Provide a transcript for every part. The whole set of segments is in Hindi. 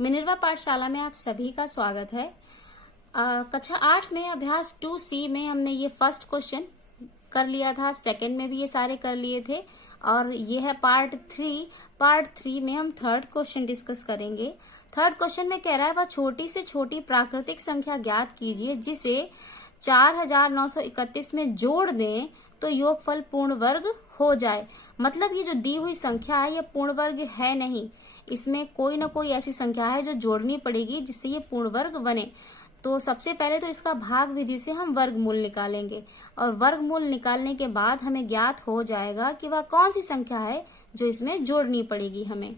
मिनर्वा पाठशाला में आप सभी का स्वागत है। कक्षा 8 में अभ्यास 2C में हमने ये फर्स्ट क्वेश्चन कर लिया था, सेकंड में भी ये सारे कर लिए थे और ये है पार्ट 3 में हम थर्ड क्वेश्चन डिस्कस करेंगे। थर्ड क्वेश्चन में कह रहा है वह छोटी से छोटी प्राकृतिक संख्या ज्ञात कीजिए जिसे 4931 में जोड़ दें तो योगफल पूर्ण वर्ग हो जाए। मतलब ये जो दी हुई संख्या है ये पूर्ण वर्ग है नहीं, इसमें कोई ना कोई ऐसी संख्या है जो जोड़नी पड़ेगी जिससे ये पूर्ण वर्ग बने। तो सबसे पहले तो इसका भाग विधि से हम वर्गमूल निकालेंगे और वर्गमूल निकालने के बाद हमें ज्ञात हो जाएगा कि वह कौन सी संख्या है जो इसमें जोड़नी पड़ेगी हमें।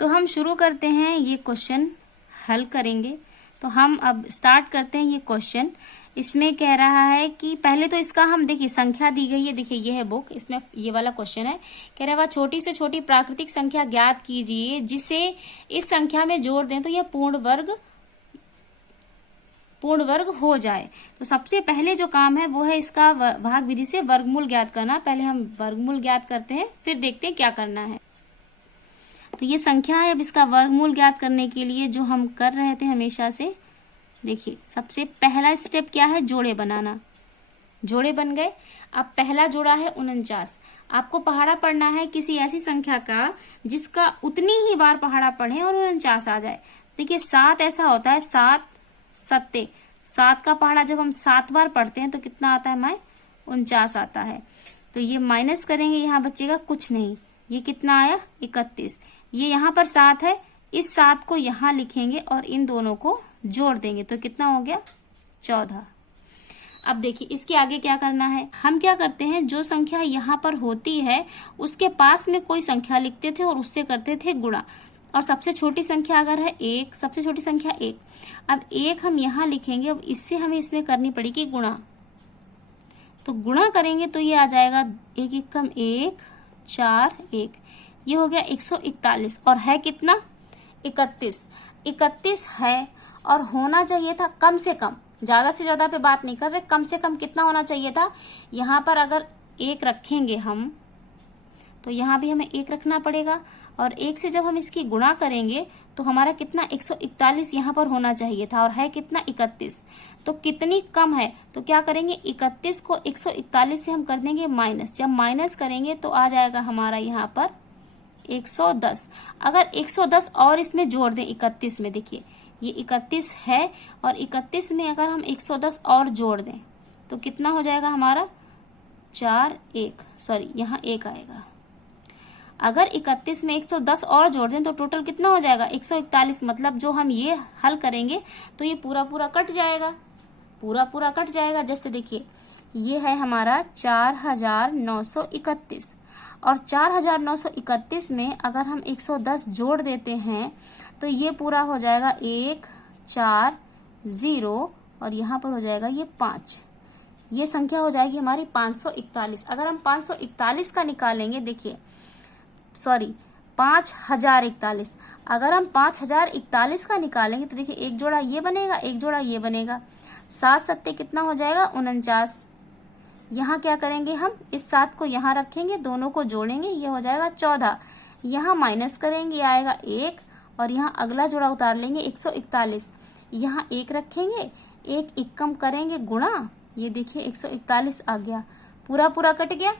तो हम शुरू करते हैं, ये क्वेश्चन हल करेंगे। तो हम अब स्टार्ट करते हैं ये क्वेश्चन। इसमें कह रहा है कि पहले तो इसका हम देखिए संख्या दी गई है, देखिए ये है बुक, इसमें ये वाला क्वेश्चन है। कह रहा है वह छोटी से छोटी प्राकृतिक संख्या ज्ञात कीजिए जिसे इस संख्या में जोड़ दें तो यह पूर्ण वर्ग हो जाए। तो सबसे पहले जो काम है वो है इसका भाग विधि से वर्गमूल ज्ञात करना। पहले हम वर्गमूल ज्ञात करते हैं, फिर देखते हैं क्या करना है। तो ये संख्या है, अब इसका वर्गमूल ज्ञात करने के लिए जो हम कर रहे थे हमेशा से, देखिए सबसे पहला स्टेप क्या है, जोड़े बनाना। जोड़े बन गए। अब पहला जोड़ा है 49। आपको पहाड़ा पढ़ना है किसी ऐसी संख्या का जिसका उतनी ही बार पहाड़ा पढ़े और 49 आ जाए। देखिए 7 ऐसा होता है, 7 सत्ते, 7 का पहाड़ा जब हम 7 बार पढ़ते हैं तो कितना आता है हमारे, 49 आता है। तो ये माइनस करेंगे, यहाँ बचेगा कुछ नहीं, ये कितना आया 31। ये यहाँ पर 7 है, इस 7 को यहाँ लिखेंगे और इन दोनों को जोड़ देंगे तो कितना हो गया 14। अब देखिए इसके आगे क्या करना है, हम क्या करते हैं जो संख्या यहाँ पर होती है उसके पास में कोई संख्या लिखते थे और उससे करते थे गुणा। और सबसे छोटी संख्या अगर है 1, सबसे छोटी संख्या 1, अब 1 हम यहाँ लिखेंगे, अब इससे हमें इसमें करनी पड़ेगी गुणा। तो गुणा करेंगे तो ये आ जाएगा 1 1 कम 1 4 1, ये हो गया 141 और है कितना 31 है और होना चाहिए था कम से कम, ज्यादा से ज्यादा पे बात नहीं कर रहे, कम से कम कितना होना चाहिए था। यहाँ पर अगर 1 रखेंगे हम तो यहाँ भी हमें 1 रखना पड़ेगा और 1 से जब हम इसकी गुणा करेंगे तो हमारा कितना 141 यहाँ पर होना चाहिए था और है कितना 31। तो कितनी कम है तो क्या करेंगे, 31 को 141 से हम कर देंगे माइनस। जब माइनस करेंगे तो आ जाएगा हमारा यहाँ पर 110। अगर 110 और इसमें जोड़ दें 31 में, देखिए ये 31 है और 31 में अगर हम 110 और जोड़ दें तो कितना हो जाएगा हमारा 1 यहाँ 1 आएगा। अगर 31 में 110 और जोड़ दें तो टोटल कितना हो जाएगा 141। मतलब जो हम ये हल करेंगे तो ये पूरा कट जाएगा। जैसे देखिए ये है हमारा 4931 और 4931 में अगर हम 110 जोड़ देते हैं तो ये पूरा हो जाएगा 140 और यहाँ पर हो जाएगा ये 5। ये संख्या हो जाएगी हमारी 541। अगर हम 541 का निकालेंगे, देखिए 5041, अगर हम 5041 का निकालेंगे तो देखिए एक जोड़ा ये बनेगा, एक जोड़ा ये बनेगा, 7 सत्ते कितना हो जाएगा 49। यहाँ क्या करेंगे, हम इस 7 को यहाँ रखेंगे, दोनों को जोड़ेंगे, ये हो जाएगा 14। यहाँ माइनस करेंगे, आएगा 1 और यहाँ अगला जोड़ा उतार लेंगे 141। यहाँ 1 रखेंगे, 1 कम करेंगे गुणा, ये देखिए 141 आ गया, पूरा कट गया।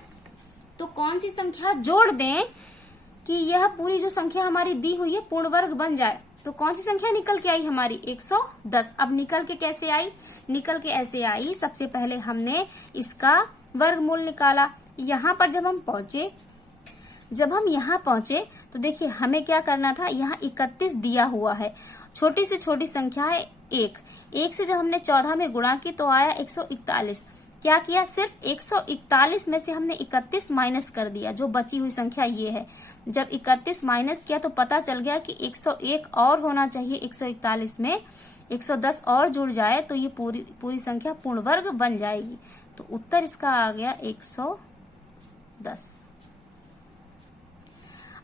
तो कौन सी संख्या जोड़ दें कि यह पूरी जो संख्या हमारी दी हुई है पूर्ण वर्ग बन जाए। तो कौन सी संख्या निकल के आई हमारी 110। अब निकल के कैसे आई, निकल के ऐसे आई, सबसे पहले हमने इसका वर्गमूल निकाला। यहाँ पर जब हम यहाँ पहुंचे तो देखिए हमें क्या करना था, यहाँ 31 दिया हुआ है, छोटी से छोटी संख्या है 1 से जब हमने 14 में गुणा की तो आया 141। क्या किया, सिर्फ 141 में से हमने 31 माइनस कर दिया, जो बची हुई संख्या ये है। जब 31 माइनस किया तो पता चल गया कि 101 और होना चाहिए, 141 में 110 और जुड़ जाए तो ये पूरी संख्या पूर्ण वर्ग बन जाएगी। तो उत्तर इसका आ गया 110।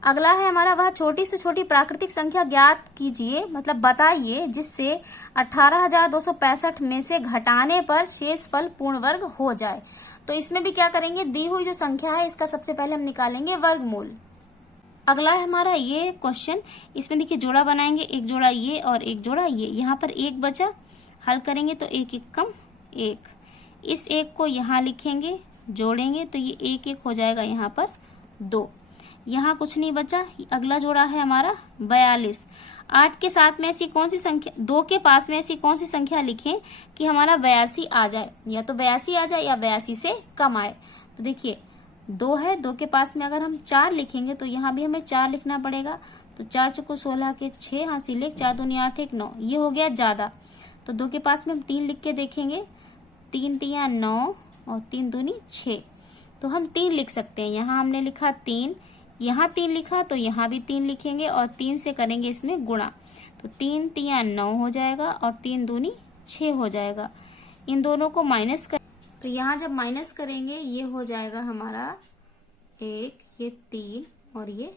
अगला है हमारा वह छोटी से छोटी प्राकृतिक संख्या ज्ञात कीजिए, मतलब बताइए जिससे 18,265 में से घटाने पर शेष फल पूर्ण वर्ग हो जाए। तो इसमें भी क्या करेंगे, दी हुई जो संख्या है इसका सबसे पहले हम निकालेंगे वर्गमूल। अगला है हमारा ये क्वेश्चन। इसमें देखिए जोड़ा बनाएंगे, एक जोड़ा ये और एक जोड़ा ये। यहाँ पर एक बचा, हल करेंगे तो एक एक कम एक। इस एक को यहाँ लिखेंगे, जोड़ेंगे तो ये एक एक हो जाएगा यहाँ पर 2। यहाँ कुछ नहीं बचा। अगला जोड़ा है हमारा 42। 8 के साथ में ऐसी कौन सी संख्या, 2 के पास में ऐसी कौन सी संख्या लिखें कि हमारा 82 आ जाए, या तो 82 आ जाए या 82 से कम आए। तो देखिए 2 है, 2 के पास में अगर हम 4 लिखेंगे तो यहाँ भी हमें 4 लिखना पड़ेगा। तो 4 चौको 16 के 6 हासिल 1, 4 दूनी 8 1 9, ये हो गया ज्यादा। तो 2 के पास में हम 3 लिख के देखेंगे, 3 तिया 9 और 3 दूनी 6। तो हम 3 लिख सकते हैं। यहाँ हमने लिखा 3, यहाँ 3 लिखा तो यहाँ भी 3 लिखेंगे और 3 से करेंगे इसमें गुणा। तो 3 तिया 9 हो जाएगा और 3 दूनी 6 हो जाएगा। इन दोनों को माइनस कर, तो यहाँ जब माइनस करेंगे ये हो जाएगा हमारा 1, ये 3 और ये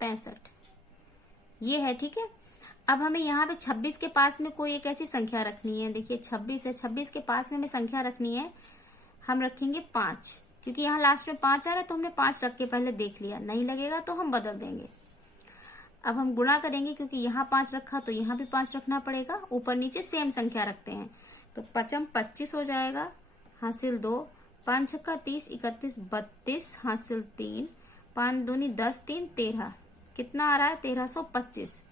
65, ये है। ठीक है, अब हमें यहाँ पे 26 के पास में कोई एक ऐसी संख्या रखनी है। देखिए 26 है, 26 के पास में हमें संख्या रखनी है। हम रखेंगे 5, क्योंकि यहाँ लास्ट में 5 आ रहा है तो हमने 5 रख के पहले देख लिया, नहीं लगेगा तो हम बदल देंगे। अब हम गुणा करेंगे, क्योंकि यहाँ 5 रखा तो यहाँ भी 5 रखना पड़ेगा। ऊपर नीचे सेम संख्या रखते हैं तो 5 25 हो जाएगा, हासिल 2, 5 छक्का 30, 31 32, हासिल 3, 5 दूनी 10, 3 13। कितना आ रहा है? 1325।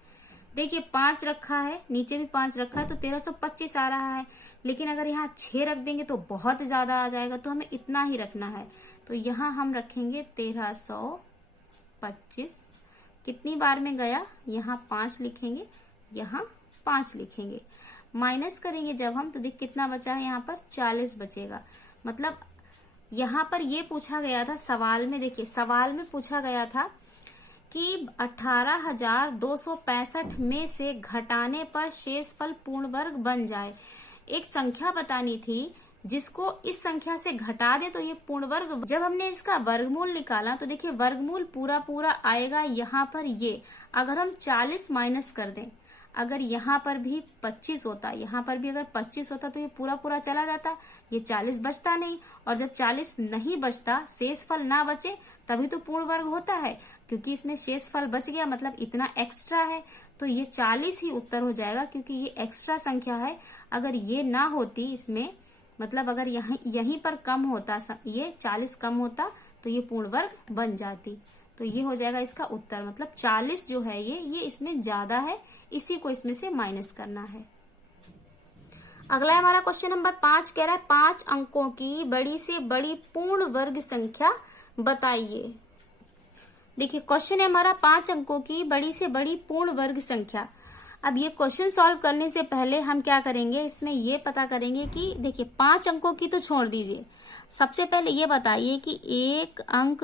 देखिए 5 रखा है, नीचे भी 5 रखा है तो 1325 आ रहा है। लेकिन अगर यहाँ 6 रख देंगे तो बहुत ज्यादा आ जाएगा, तो हमें इतना ही रखना है। तो यहाँ हम रखेंगे 1325। कितनी बार में गया? यहाँ 5 लिखेंगे, यहाँ 5 लिखेंगे। माइनस करेंगे जब हम, तो देख कितना बचा है, यहाँ पर 40 बचेगा। मतलब यहाँ पर ये पूछा गया था सवाल में, देखिए सवाल में पूछा गया था कि 18,265 में से घटाने पर शेषफल पूर्ण वर्ग बन जाए। एक संख्या बतानी थी जिसको इस संख्या से घटा दे तो ये पूर्ण वर्ग। जब हमने इसका वर्गमूल निकाला तो देखिए वर्गमूल पूरा पूरा आएगा यहाँ पर ये। अगर हम 40 माइनस कर दें, अगर यहाँ पर भी 25 होता, यहाँ पर भी अगर 25 होता तो ये पूरा पूरा चला जाता, ये 40 बचता नहीं। और जब 40 नहीं बचता, शेषफल ना बचे, तभी तो पूर्ण वर्ग होता है। क्योंकि इसमें शेषफल बच गया मतलब इतना एक्स्ट्रा है, तो ये 40 ही उत्तर हो जाएगा, क्योंकि ये एक्स्ट्रा संख्या है। अगर ये ना होती इसमें, मतलब अगर यहीं पर कम होता, ये 40 कम होता तो ये पूर्ण वर्ग बन जाती। तो ये हो जाएगा इसका उत्तर। मतलब 40 जो है ये इसमें ज्यादा है, इसी को इसमें से माइनस करना है। अगला हमारा क्वेश्चन नंबर 5 कह रहा है 5 अंकों की बड़ी से बड़ी पूर्ण वर्ग संख्या बताइए। देखिए क्वेश्चन है हमारा 5 अंकों की बड़ी से बड़ी पूर्ण वर्ग संख्या। अब ये क्वेश्चन सॉल्व करने से पहले हम क्या करेंगे, इसमें ये पता करेंगे कि देखिए 5 अंकों की तो छोड़ दीजिए, सबसे पहले ये बताइए कि एक अंक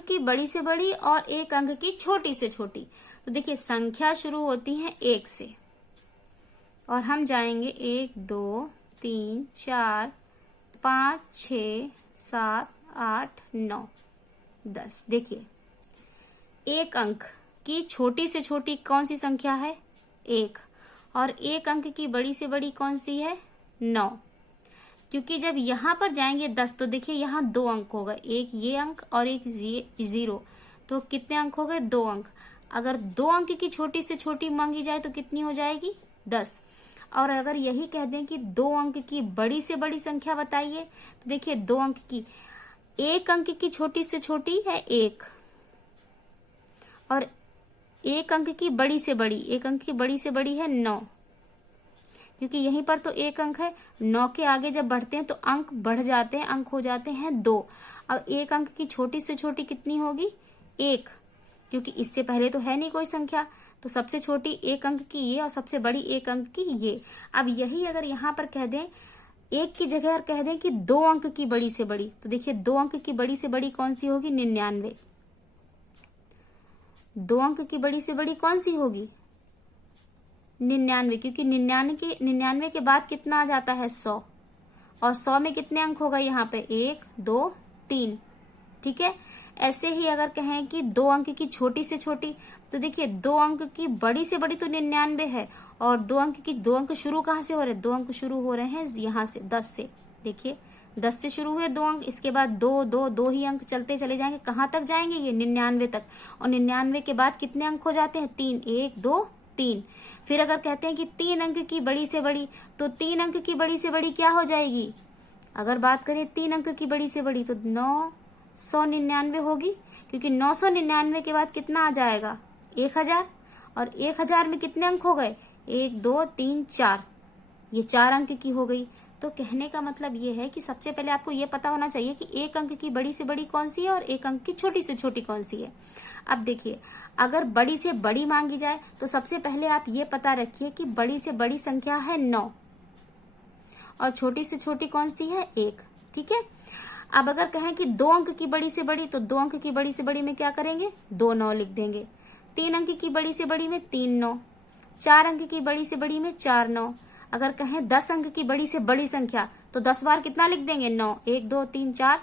की बड़ी से बड़ी और एक अंक की छोटी से छोटी। तो देखिए संख्या शुरू होती है 1 से और हम जाएंगे 1 2 3 4 5 6 7 8 9 10। देखिए एक अंक की छोटी से छोटी कौन सी संख्या है? 1। और एक अंक की बड़ी से बड़ी कौन सी है? 9। क्योंकि जब यहाँ पर जाएंगे 10 तो देखिए यहाँ 2 अंक हो गए, एक ये अंक और एक 0। तो कितने अंक हो गए? 2 अंक। अगर 2 अंक की छोटी से छोटी मांगी जाए तो कितनी हो जाएगी? 10। और अगर यही कह दें कि 2 अंक की बड़ी से बड़ी संख्या बताइए, तो देखिए 2 अंक की, एक अंक की छोटी से छोटी है 1 और एक अंक की बड़ी से बड़ी, एक अंक की बड़ी से बड़ी है 9। क्योंकि यहीं पर तो एक अंक है, 9 के आगे जब बढ़ते हैं तो अंक बढ़ जाते हैं, अंक हो जाते हैं 2। अब एक अंक की छोटी से छोटी कितनी होगी? 1। क्योंकि इससे पहले तो है नहीं कोई संख्या, तो सबसे छोटी एक अंक की ये और सबसे बड़ी एक अंक की ये। अब यही अगर यहाँ पर कह दें, एक की जगह कह दें कि 2 अंक की बड़ी से बड़ी, तो देखिए 2 अंक की बड़ी से बड़ी कौन सी होगी? 99। 2 अंक की बड़ी से बड़ी कौन सी होगी? 99। क्योंकि 99 के बाद कितना आ जाता है? 100। और 100 में कितने अंक होगा यहाँ पे? 1 2 3। ठीक है, ऐसे ही अगर कहें कि 2 अंक की छोटी से छोटी, तो देखिए 2 अंक की बड़ी से बड़ी तो 99 है और 2 अंक शुरू कहाँ से हो रहे हैं? 2 अंक शुरू हो रहे हैं यहाँ से, 10 से। देखिए 10 से शुरू हुए 2 अंक, इसके बाद 2 2 2 ही अंक चलते चले जाएंगे। कहाँ तक जाएंगे? ये 99 तक। और 99 के बाद कितने अंक हो जाते हैं? 3, 1 2 3। फिर अगर कहते हैं कि 3 अंक की बड़ी से बड़ी, तो 3 अंक की बड़ी से बड़ी क्या हो जाएगी? अगर बात करें 3 अंक की बड़ी से बड़ी, तो 999 होगी, क्योंकि 999 के बाद कितना आ जाएगा? 1000। और 1000 में कितने अंक हो गए? 1 2 3 4। ये 4 अंक की हो गई। तो कहने का मतलब ये है कि सबसे पहले आपको ये पता होना चाहिए कि 1 अंक की बड़ी से बड़ी कौन सी है और 1 अंक की छोटी से छोटी कौन सी है। अब देखिए, अगर बड़ी से बड़ी मांगी जाए तो सबसे पहले आप ये पता रखिए कि बड़ी से बड़ी संख्या है 9 और छोटी से छोटी कौन सी है? 1। ठीक है। अब अगर कहें कि 2 अंक की बड़ी से बड़ी, तो 2 अंक की बड़ी से बड़ी में क्या करेंगे? 2 9 लिख देंगे। 3 अंक की बड़ी से बड़ी में 3 9। 4 अंक की बड़ी से बड़ी में 4 9। अगर कहें 10 अंक की बड़ी से बड़ी संख्या, तो 10 बार कितना लिख देंगे? 9। 1 2 3 4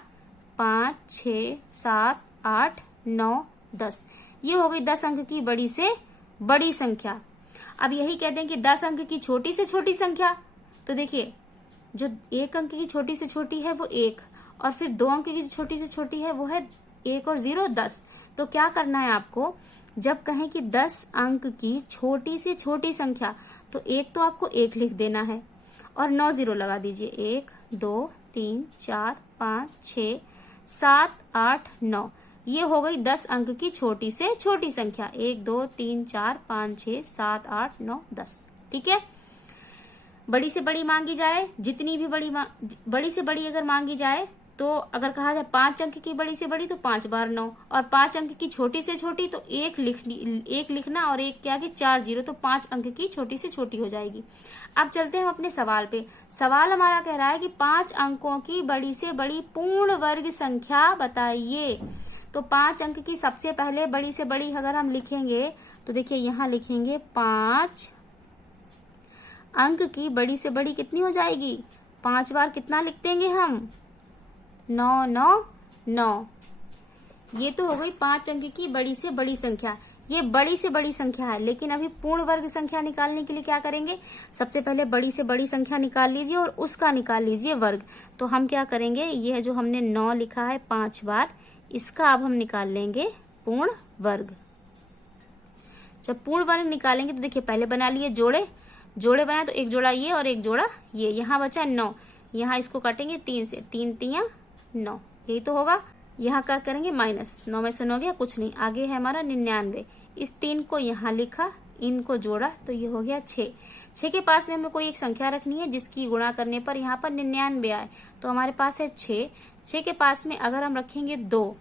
5 6 7 8 9 10। ये हो गई 10 अंक की बड़ी से बड़ी संख्या। अब यही कहते हैं कि 10 अंक की छोटी से छोटी संख्या, तो देखिए जो 1 अंक की छोटी से छोटी है वो 1, और फिर 2 अंक की छोटी से छोटी है वो है 1 और 0 10। तो क्या करना है आपको? जब कहें कि 10 अंक की छोटी से छोटी संख्या, तो एक तो आपको 1 लिख देना है और 9 0 लगा दीजिए। 1 2 3 4 5 6 7 8 9। ये हो गई 10 अंक की छोटी से छोटी संख्या। 1 2 3 4 5 6 7 8 9 10। ठीक है। बड़ी से बड़ी मांगी जाए, जितनी भी बड़ी से बड़ी अगर मांगी जाए, तो अगर कहा जाए 5 अंक की बड़ी से बड़ी, तो 5 बार 9, और 5 अंक की छोटी से छोटी, तो 1 लिखना और 1 के आगे 4 0, तो 5 अंक की छोटी से छोटी हो जाएगी। अब चलते हैं हम अपने सवाल पे। सवाल हमारा कह रहा है कि 5 अंकों की बड़ी से बड़ी पूर्ण वर्ग संख्या बताइए। तो 5 अंक की सबसे पहले बड़ी से बड़ी अगर हम लिखेंगे, तो देखिए यहाँ लिखेंगे 5 अंक की बड़ी से बड़ी कितनी हो जाएगी? 5 बार कितना लिख देंगे हम? 9 9 9। ये तो हो गई 5 अंक की बड़ी से बड़ी संख्या। ये बड़ी से बड़ी संख्या है, लेकिन अभी पूर्ण वर्ग संख्या निकालने के लिए क्या करेंगे? सबसे पहले बड़ी से बड़ी संख्या निकाल लीजिए और उसका निकाल लीजिए वर्ग। तो हम क्या करेंगे? ये जो हमने 9 लिखा है 5 बार, इसका अब हम निकाल लेंगे पूर्ण वर्ग। जब पूर्ण वर्ग निकालेंगे तो देखिए पहले बना लिए जोड़े बनाए, तो एक जोड़ा ये और एक जोड़ा ये। यहाँ बचा 9, यहाँ इसको काटेंगे 3 से, 3 3 9, यही तो होगा। यहाँ क्या करेंगे? माइनस, 9 में से 9 गया, कुछ नहीं। आगे है हमारा 99। इस 3 को यहाँ लिखा, इनको जोड़ा, तो ये हो गया 6। 6 के पास में हमें कोई एक संख्या रखनी है जिसकी गुणा करने पर यहाँ पर 99 आए, तो हमारे पास है 6। 6 के पास में अगर हम रखेंगे 2,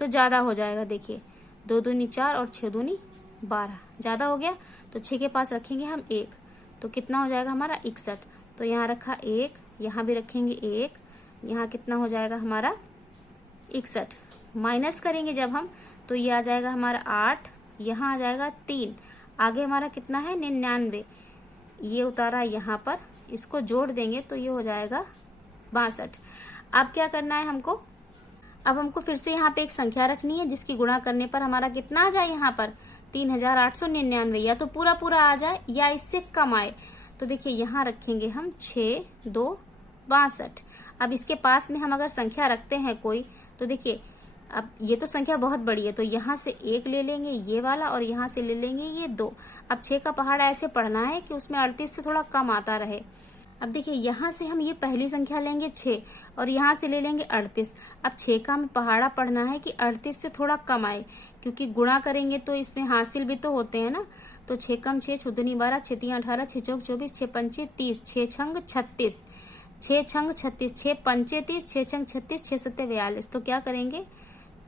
तो ज्यादा हो जाएगा। देखिए 2 दूनी 4 और 6 दूनी 12, ज्यादा हो गया। तो 6 के पास रखेंगे हम 1, तो कितना हो जाएगा हमारा? 61। तो यहाँ रखा 1, यहाँ भी रखेंगे 1, यहाँ कितना हो जाएगा हमारा? 61। माइनस करेंगे जब हम, तो ये आ जाएगा हमारा 8, यहाँ आ जाएगा 3, आगे हमारा कितना है? 99। ये उतारा यहाँ पर, इसको जोड़ देंगे तो ये हो जाएगा 62। अब क्या करना है हमको? अब हमको फिर से यहाँ पे एक संख्या रखनी है जिसकी गुणा करने पर हमारा कितना आ जाए? यहाँ पर 3899, या तो पूरा पूरा आ जाए या इससे कम आए। तो देखिए यहाँ रखेंगे हम 6 2 62। अब इसके पास में हम अगर संख्या रखते हैं कोई, तो देखिए अब ये तो संख्या बहुत बड़ी है, तो यहाँ से 1 ले लेंगे ये वाला और यहाँ से ले लेंगे ये 2। अब 6 का पहाड़ा ऐसे पढ़ना है कि उसमें 38 से थोड़ा कम आता रहे। अब देखिए यहाँ से हम ये पहली संख्या लेंगे 6 और यहाँ से ले लेंगे 38। अब 6 का हमें पहाड़ा पढ़ना है कि 38 से थोड़ा कम आए, क्योंकि गुणा करेंगे तो इसमें हासिल भी तो होते हैं ना। तो 6 कम 6, 6 दूनी 12, 6 3 18, 6 चौक 24, 6 पंचे 30, 6 छंग 36, 6 छंग 36, 6 पंचे 30, 6 छंग 36, 6 सत्ते 42। तो क्या करेंगे?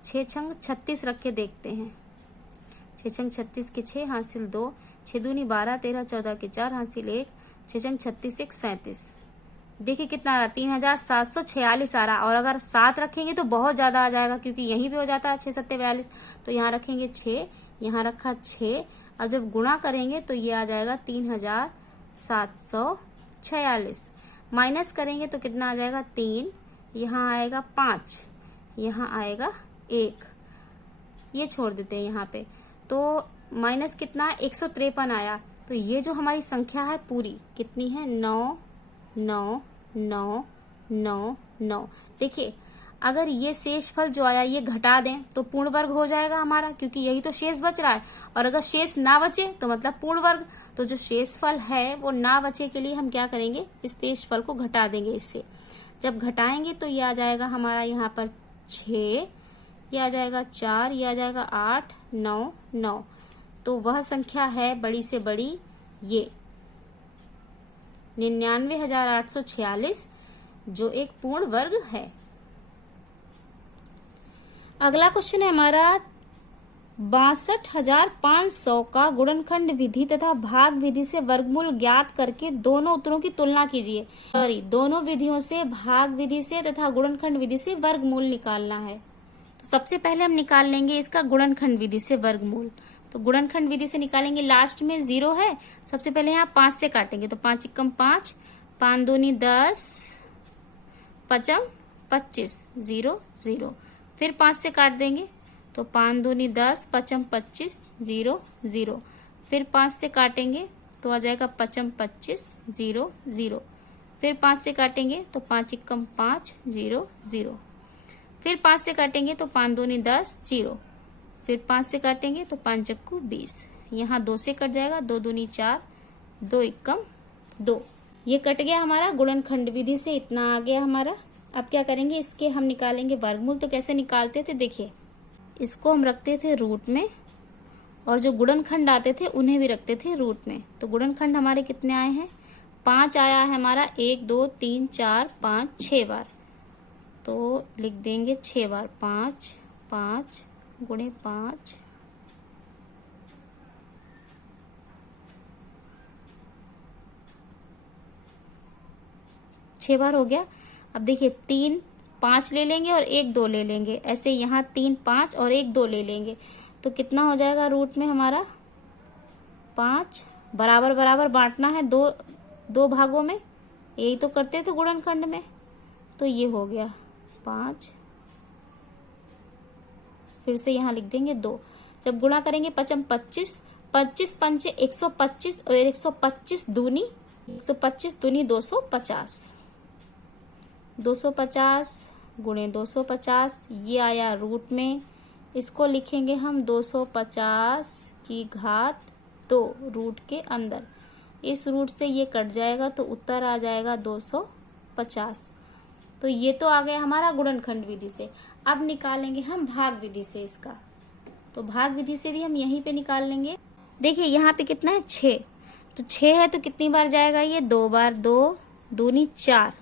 6 छंग 36 रख के देखते हैं। 6 छंग 36 के 6 हासिल 2, 6 दूनी 12, 13 14 के 4 हासिल 1, 6 छंग 36 1 37। देखिए कितना आ रहा? 3746 आ रहा। और अगर 7 रखेंगे तो बहुत ज्यादा आ जाएगा, क्योंकि यहीं पे हो जाता है 6 सत्ते 42। तो यहाँ रखेंगे 6, यहाँ रखा 6। अब जब गुणा करेंगे तो ये आ जाएगा 3746। माइनस करेंगे तो कितना आ जाएगा? 3, यहाँ आएगा 5, यहाँ आएगा 1। ये छोड़ देते हैं यहाँ पे। तो माइनस कितना है? 153 आया। तो ये जो हमारी संख्या है पूरी कितनी है? 9 9 9 9 9। देखिए अगर ये शेषफल जो आया ये घटा दें तो पूर्ण वर्ग हो जाएगा हमारा, क्योंकि यही तो शेष बच रहा है। और अगर शेष ना बचे तो मतलब पूर्ण वर्ग। तो जो शेषफल है वो ना बचे के लिए हम क्या करेंगे, इस शेषफल को घटा देंगे इससे। जब घटाएंगे तो ये आ जाएगा हमारा यहाँ पर 6, ये आ जाएगा 4, ये आ जाएगा 8, 9, 9। तो वह संख्या है बड़ी से बड़ी ये 99,846 जो एक पूर्ण वर्ग है। अगला क्वेश्चन है हमारा 62,500 का गुणनखंड विधि तथा भाग विधि से वर्गमूल ज्ञात करके दोनों उत्तरों की तुलना कीजिए। दोनों विधियों से, भाग विधि से तथा गुणनखंड विधि से वर्गमूल निकालना है। तो सबसे पहले हम निकाल लेंगे इसका गुणनखंड विधि से वर्गमूल। तो गुणनखंड विधि से निकालेंगे, लास्ट में 0 है। सबसे पहले यहाँ 5 से काटेंगे तो 5 × 5, 5 दूनी 10, 5 25, 0 0। फिर 5 से काट देंगे तो 5 दूनी 10, 5 25, 0 0। फिर 5 से काटेंगे तो आ जाएगा 5 25, 0 0। फिर 5 से काटेंगे तो 5 × 5, 0 0। फिर 5 से काटेंगे तो 5 दूनी 10, 0। फिर 5 से काटेंगे तो 5 × 20। यहाँ 2 से कट जाएगा, 2 दूनी 4, 2 × 2। ये कट गया हमारा गुणनखंड विधि से, इतना आ गया हमारा। अब क्या करेंगे, इसके हम निकालेंगे वर्गमूल। तो कैसे निकालते थे, देखिए इसको हम रखते थे रूट में और जो गुणनखंड आते थे उन्हें भी रखते थे रूट में। तो गुणनखंड हमारे कितने आए हैं, 5 आया है हमारा, 1 2 3 4 5 6 बार। तो लिख देंगे 6 बार, 5 5 × 5 6 बार हो गया। अब देखिए 3 5 ले लेंगे और 1 2 ले लेंगे, ऐसे यहाँ 3 5 और 1 2 ले लेंगे तो कितना हो जाएगा रूट में हमारा 5। बराबर बराबर बांटना है दो भागों में, यही तो करते थे गुणनखंड में। तो ये हो गया 5, फिर से यहाँ लिख देंगे 2। जब गुणा करेंगे 5 25, 25 पंचे 125 और 125 दूनी 125 दूनी 250, 250 गुणे 250, ये आया रूट में। इसको लिखेंगे हम 250 की घात 2 रूट के अंदर। इस रूट से ये कट जाएगा तो उत्तर आ जाएगा 250। तो ये तो आ गया हमारा गुणनखंड विधि से। अब निकालेंगे हम भाग विधि से इसका। तो भाग विधि से भी हम यहीं पे निकाल लेंगे। देखिए यहाँ पे कितना है, 6। तो 6 है तो कितनी बार जाएगा ये, 2 बार, 2 दूनी 4,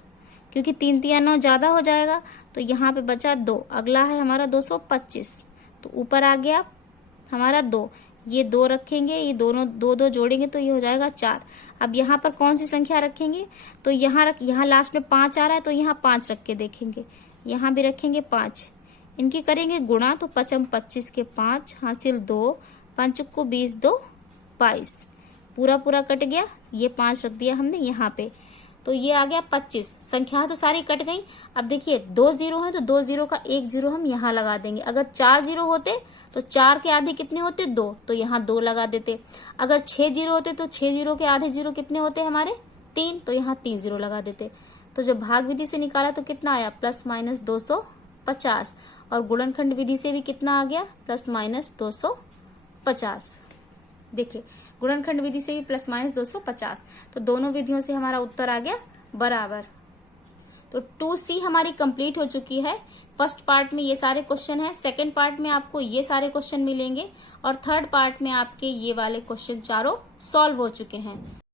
क्योंकि 3 3 9 ज्यादा हो जाएगा। तो यहाँ पे बचा 2। अगला है हमारा 225, तो ऊपर आ गया हमारा 2। ये 2 रखेंगे, ये दोनों 2 2 जोड़ेंगे तो ये हो जाएगा 4। अब यहाँ पर कौन सी संख्या रखेंगे, तो यहाँ लास्ट में 5 आ रहा है तो यहाँ 5 रख के देखेंगे, यहाँ भी रखेंगे 5। इनकी करेंगे गुणा तो 5 25 के 5 हासिल 2, 5 × 20 2 22। पूरा पूरा कट गया, ये 5 रख दिया हमने यहाँ पे, तो ये आ गया 25। संख्या तो सारी कट गई। अब देखिए 2 0 है तो 2 0 का 1 0 हम यहाँ लगा देंगे। अगर 4 0 होते तो 4 के आधे कितने होते, 2, तो यहाँ 2 लगा देते। अगर 6 0 होते तो 6 0 के आधे 0 कितने होते हमारे, 3, तो यहाँ 3 0 लगा देते। तो जब भाग विधि से निकाला तो कितना आया, ±250। और गुणनखंड विधि से भी कितना आ गया, ±250। देखिए गुणनखंड विधि से भी ±250। तो दोनों विधियों से हमारा उत्तर आ गया बराबर। तो 2C हमारी कंप्लीट हो चुकी है। फर्स्ट पार्ट में ये सारे क्वेश्चन है, सेकंड पार्ट में आपको ये सारे क्वेश्चन मिलेंगे और थर्ड पार्ट में आपके ये वाले क्वेश्चन चारों सॉल्व हो चुके हैं।